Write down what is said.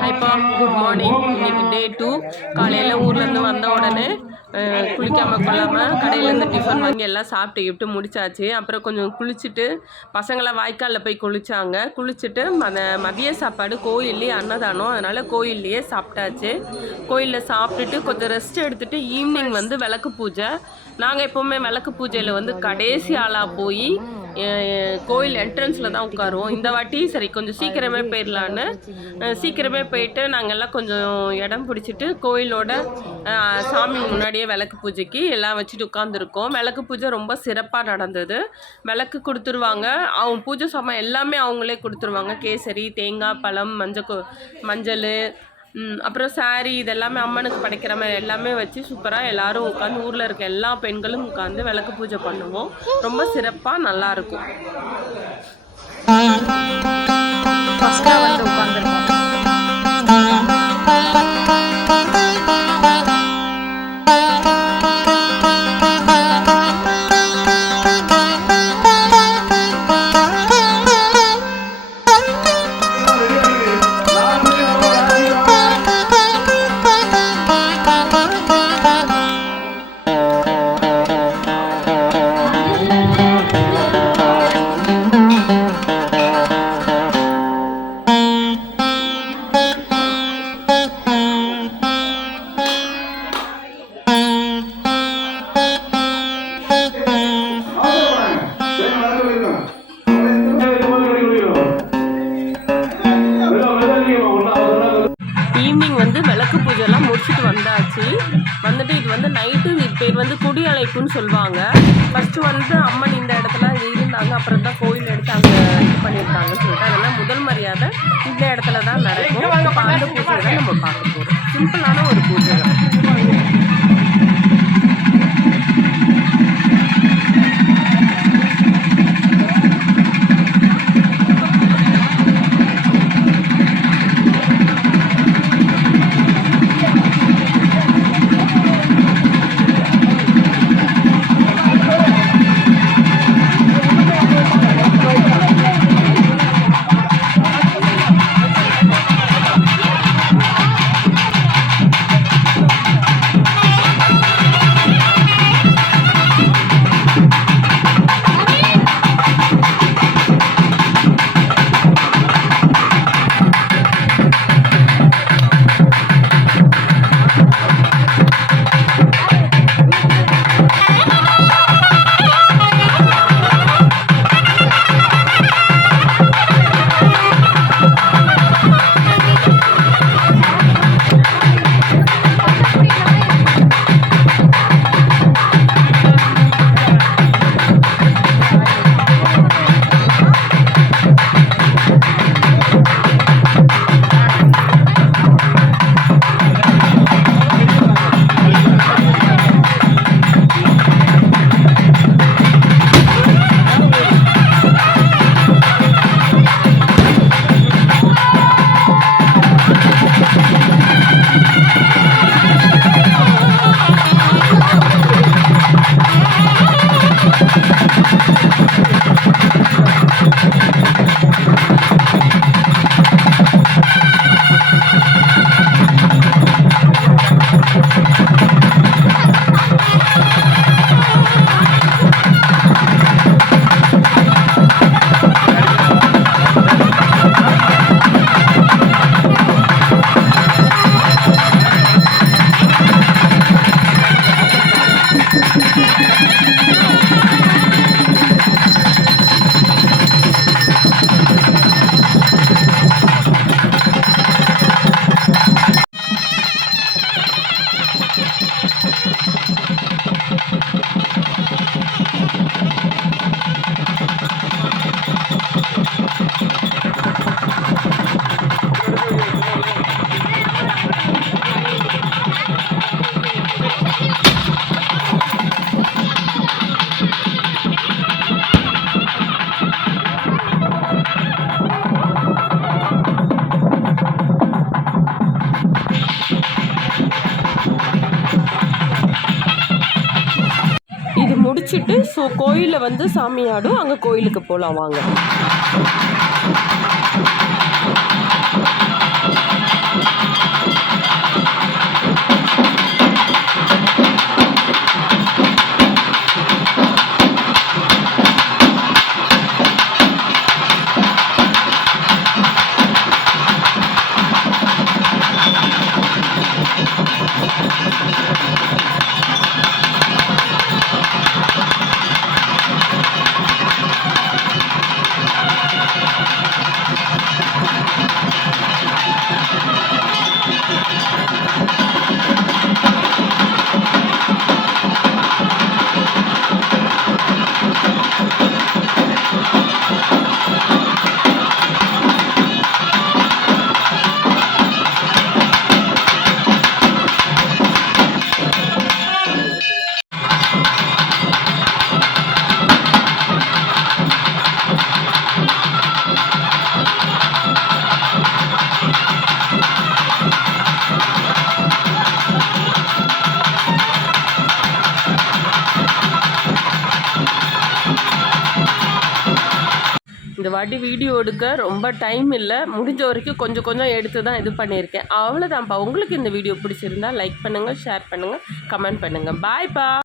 ஹைப்பா, good morning. இன்னைக்கு டே 2. காலையில் ஊர்லேருந்து வந்த உடனே குளிக்காமல் கொள்ளாமல் கடையிலேருந்து டிஃபன் வாங்கி எல்லாம் சாப்பிட்டு முடிச்சாச்சு. அப்புறம் கொஞ்சம் குளிச்சுட்டு பசங்களாம் வாய்க்காலில் போய் குளிச்சுட்டு மதிய சாப்பாடு கோயில்லையே அன்னதானம், அதனால் கோயில்லையே சாப்பிட்டாச்சு. கோயிலில் சாப்பிட்டுட்டு கொஞ்சம் ரெஸ்ட் எடுத்துகிட்டு ஈவினிங் வந்து விளக்கு பூஜை. நாங்கள் எப்போவுமே விளக்கு பூஜையில் வந்து கடைசி ஆளாக போய் கோயில் என்ட்ரன்ஸில் தான் உட்காருவோம். இந்த வாட்டி சரி கொஞ்சம் சீக்கிரமே போயிடலான்னு சீக்கிரமே போயிட்டு நாங்கள் எல்லாம் கொஞ்சம் இடம் பிடிச்சிட்டு கோயிலோட சாமி முன்னாடியே விளக்கு பூஜைக்கு எல்லாம் வச்சுட்டு உட்காந்துருக்கோம். விளக்கு பூஜை ரொம்ப சிறப்பாக நடந்தது. விளக்கு கொடுத்துருவாங்க, அவங்க பூஜை சாமான் எல்லாமே அவங்களே கொடுத்துருவாங்க. கேசரி, தேங்காய், பழம், மஞ்சள், அப்புறம் சாரி, இதெல்லாமே அம்மனுக்கு படைக்கிற மாதிரி எல்லாமே வச்சு சூப்பராக எல்லோரும் உட்காந்து ஊரில் இருக்க எல்லா பெண்களும் உட்காந்து விளக்கு பூஜை பண்ணுவோம். ரொம்ப சிறப்பாக நல்லாயிருக்கும். ஃபஸ்ட்டாக வந்து உட்காந்துருக்கோம். ஈவினிங் வந்து விளக்கு பூஜைலாம் முடிச்சுட்டு வந்துட்டு இது வந்து நைட்டு பேர் வந்து குடி அழைப்புன்னு சொல்லுவாங்க. ஃபஸ்ட்டு வந்து அம்மன் இந்த இடத்துல இருந்தாங்க, அப்புறம் தான் கோயில் எடுத்து அங்கே இது பண்ணியிருக்காங்கன்னு சொல்லிட்டு அதெல்லாம் முதல் மரியாதை இந்த இடத்துல தான் நடக்கும். இப்போ அந்த பூஜை தான் நம்ம பார்க்க போகிறோம். சிம்பிளான ஒரு பூஜை தான். ஸோ கோயிலில் வந்து சாமி ஆடும். அங்கே கோயிலுக்கு போகலாம் வாங்க. இந்த வாட்டி வீடியோ எடுக்க ரொம்ப டைம் இல்லை, முடிஞ்ச வரைக்கும் கொஞ்சம் கொஞ்சம் எடுத்து தான் இது பண்ணியிருக்கேன். அவ்வளோதான்ப்பா. உங்களுக்கு இந்த வீடியோ பிடிச்சிருந்தா லைக் பண்ணுங்கள், ஷேர் பண்ணுங்கள், கமெண்ட் பண்ணுங்கள். பாய்ப்பா.